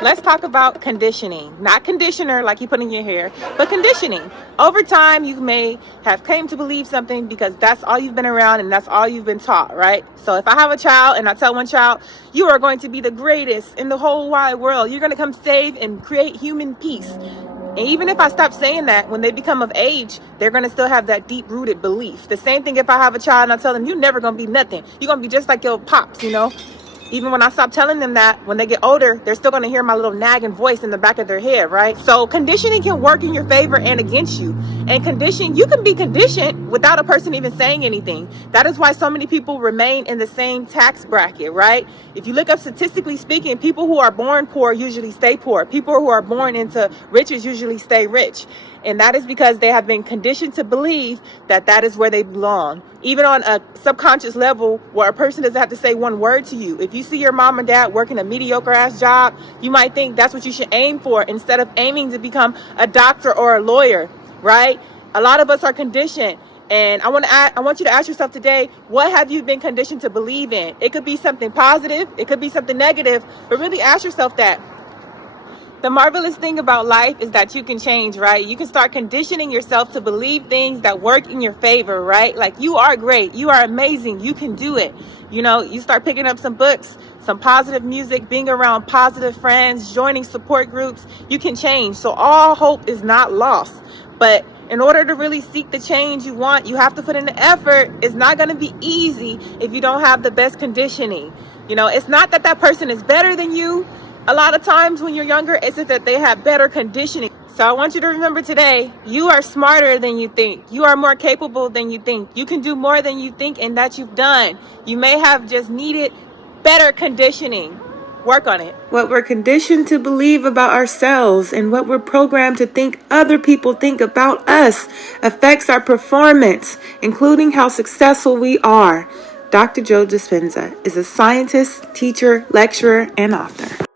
Let's talk about conditioning. Not conditioner like you put in your hair, but conditioning. Over time, you may have came to believe something because that's all you've been around and that's all you've been taught, right? So if I have a child and I tell one child, you are going to be the greatest in the whole wide world, you're going to come save and create human peace. And even if I stop saying that, when they become of age, they're going to still have that deep-rooted belief. The same thing if I have a child and I tell them, you're never going to be nothing. You're going to be just like your pops, you know? Even when I stop telling them that, when they get older, they're still going to hear my little nagging voice in the back of their head, right? So conditioning can work in your favor and against you. And you can be conditioned without a person even saying anything. That is why so many people remain in the same tax bracket, right? If you look up statistically speaking, people who are born poor usually stay poor. People who are born into riches usually stay rich. And that is because they have been conditioned to believe that that is where they belong. Even on a subconscious level where a person doesn't have to say one word to you. If you see your mom and dad working a mediocre ass job, you might think that's what you should aim for instead of aiming to become a doctor or a lawyer, right? A lot of us are conditioned. And I want you to ask yourself today, what have you been conditioned to believe in? It could be something positive, it could be something negative, but really ask yourself that. The marvelous thing about life is that you can change, right? You can start conditioning yourself to believe things that work in your favor, right? Like, you are great, you are amazing, you can do it. You know, you start picking up some books, some positive music, being around positive friends, joining support groups, you can change. So all hope is not lost. But in order to really seek the change you want, you have to put in the effort. It's not going to be easy if you don't have the best conditioning. You know, it's not that that person is better than you. A lot of times when you're younger, it's just that they have better conditioning. So I want you to remember today, you are smarter than you think. You are more capable than you think. You can do more than you think and that you've done. You may have just needed better conditioning. Work on it. What we're conditioned to believe about ourselves and what we're programmed to think other people think about us affects our performance, including how successful we are. Dr. Joe Dispenza is a scientist, teacher, lecturer, and author.